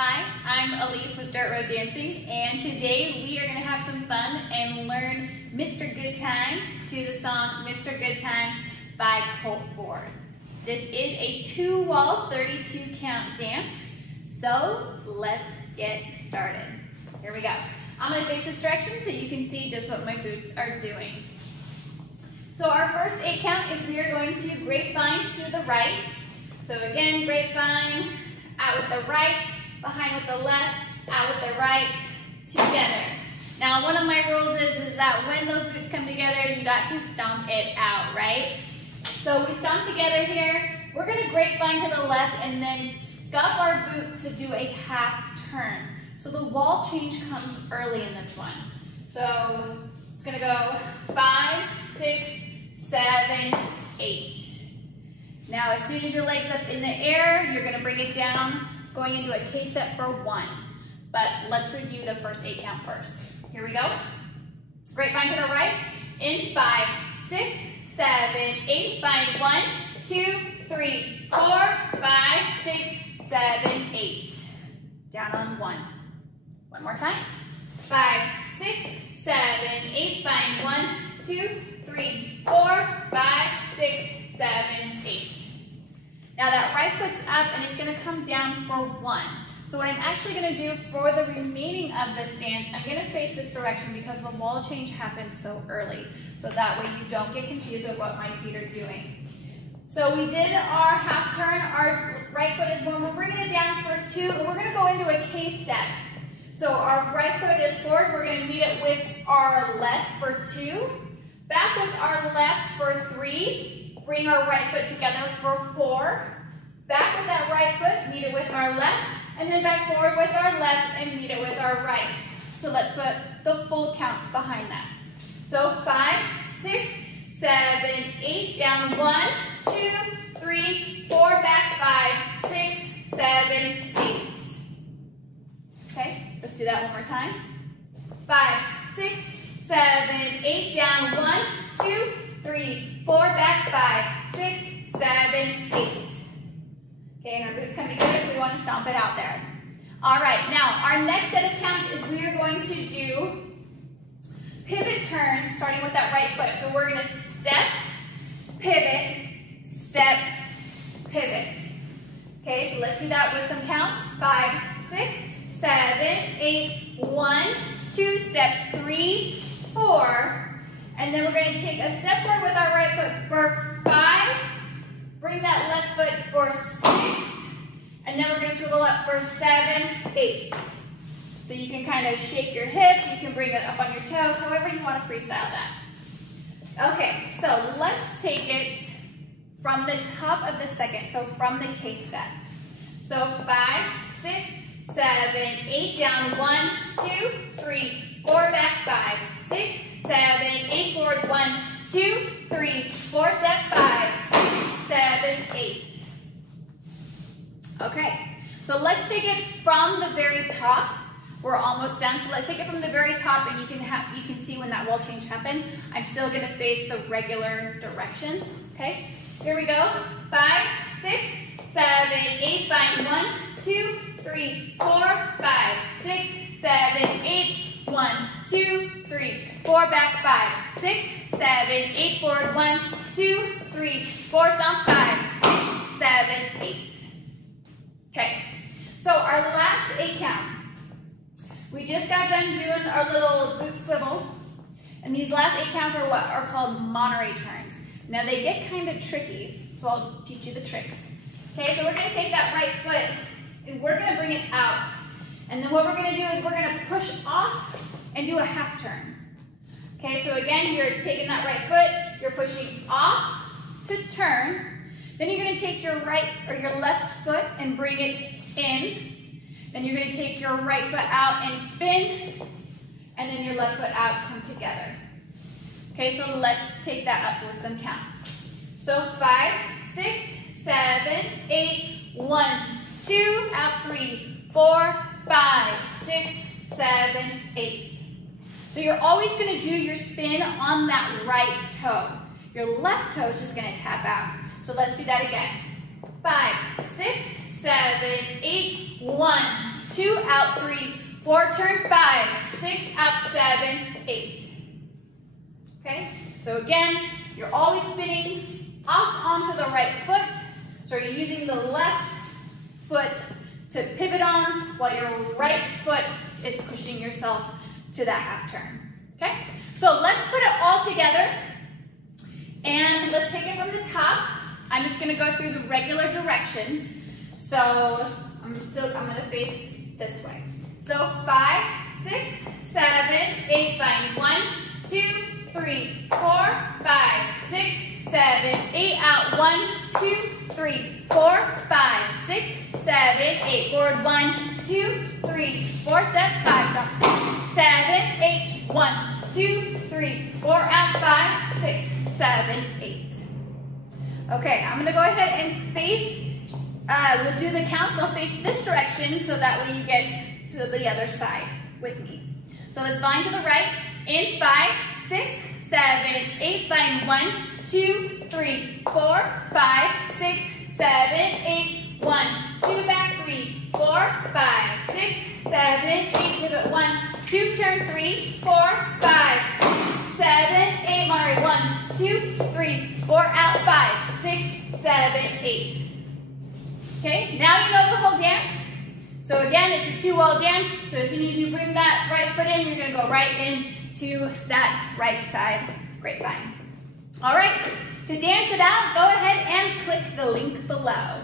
Hi, I'm Elise with Dirt Road Dancing, and today we are going to have some fun and learn Mr. Goodtime to the song Mr. Goodtime by Colt Ford. This is a 2-wall 32 count dance, so let's get started. Here we go. I'm going to face this direction so you can see just what my boots are doing. So our first 8 count is we are going to grapevine to the right. So again, grapevine, out with the right, behind with the left, out with the right, together. Now one of my rules is that when those boots come together, you got to stomp it out, right? So we stomp together here. We're gonna grapevine to the left and then scuff our boot to do a half turn. So the wall change comes early in this one. So it's gonna go 5, 6, 7, 8. Now as soon as your leg's up in the air, you're gonna bring it down, going into a K-step for 1. But let's review the first 8 count first. Here we go. Grapevine to the right, in 5, 6, 7, 8, find 1, 2, 3, 4, 5, 6, 7, 8. Down on 1. One more time. 5, 6, 7, 8, find 1, 2, 3, 4, 5, 6, 7, 8. Now that right foot's up and it's going to come down for 1. So what I'm actually going to do for the remaining of this dance, I'm going to face this direction because the wall change happens so early. So that way you don't get confused with what my feet are doing. So we did our half turn. Our right foot is 1. We're bringing it down for 2 and we're going to go into a K-step. So our right foot is forward. We're going to meet it with our left for 2. Back with our left for 3. Bring our right foot together for 4. Back with that right foot, meet it with our left, and then back forward with our left and meet it with our right. So let's put the full counts behind that. So 5, 6, 7, 8, down 1, 2, 3, 4, back 5, 6, 7, 8. Okay, let's do that one more time. 5, 6, 7, 8, down 1, 2, 3, 4, back 5, 6, 7, 8. Okay, and our boots come together, so we want to stomp it out there. All right, now our next set of counts is we are going to do pivot turns starting with that right foot. So we're going to step, pivot, pivot. Okay, so let's do that with some counts. 5, 6, 7, 8, 1, 2, step 3, 4, and then we're going to take a step forward with our right foot for 5, bring that left foot for 6, and then we're going to swivel up for 7, 8. So you can kind of shake your hip, you can bring it up on your toes, however you want to freestyle that. Okay, so let's take it from the top of the second, so from the K-step. So 5, 6, 7, 8, down 1, 2, 3, 4, back 5, 6, 7, 8, forward 1, 2, 3, 4, step 5, 6, 7, 8. Okay, so let's take it from the very top. We're almost done, so let's take it from the very top, and you can see when that wall change happened. I'm still going to face the regular directions. Okay, here we go. 5, 6, 7, 8, find 1, 2, 3, 4, 5, 6, 7, 8, 1, 2, 3, 4, back 5, 6, 7, 8, forward 1, 2, 3, 4, stomp 5, 6, 7, 8. Okay, so our last 8 count. We just got done doing our little boot swivel, and these last 8 counts are what are called Monterey turns. Now they get kind of tricky, so I'll teach you the tricks. Okay, so we're going to take that right foot and we're going to bring it out. And then what we're going to do is we're going to push off and do a half turn. Okay, so again, you're taking that right foot, you're pushing off to turn. Then you're going to take your right or your left foot and bring it in. Then you're going to take your right foot out and spin. And then your left foot out, come together. Okay, so let's take that up with some counts. So 5, 6, 7, 8, 1, 2, out 3, 4, 5, 6, 7, 8. So you're always going to do your spin on that right toe. Your left toe is just going to tap out. So let's do that again. 5, 6, 7, 8, 1, 2, out 3, 4, turn 5, 6, out 7, 8. Okay, so again, you're always spinning up onto the right foot. So you're using the left foot to pivot on while your right foot is pushing yourself to that half turn. Okay, so let's put it all together and let's take it from the top. I'm just going to go through the regular directions. So I'm going to face this way. So 5, 6, 7, 8, bind 1, 2, 3, 4, 5, 6, 7, 8, out 1, 2, 3, 4, 5, 6, 7, 8, forward 1, 2, 3, 4, step 5, stop 6, 7, 8, 1, 2, 3, 4, out 5, 6, 7, 8. Okay, I'm gonna go ahead and face, we'll do the counts, I'll face this direction so that way you get to the other side with me. So let's bind to the right, in 5, 6, 7, 8, bind 1, 2, 3, 4, 5, 6, 7, 8, 1, 2, back 3, 4, 5, 6, 7, 8, pivot 1, 2, turn 3, 4, 5, 6, 7, 8, Monterey 1, 2, 3, 4, out 5, 6, 7, 8. Okay, now you know the whole dance. So again, it's a 2-wall dance. So as soon as you bring that right foot in, you're going to go right into that right side grapevine. All right, to dance it out, go ahead and click the link below.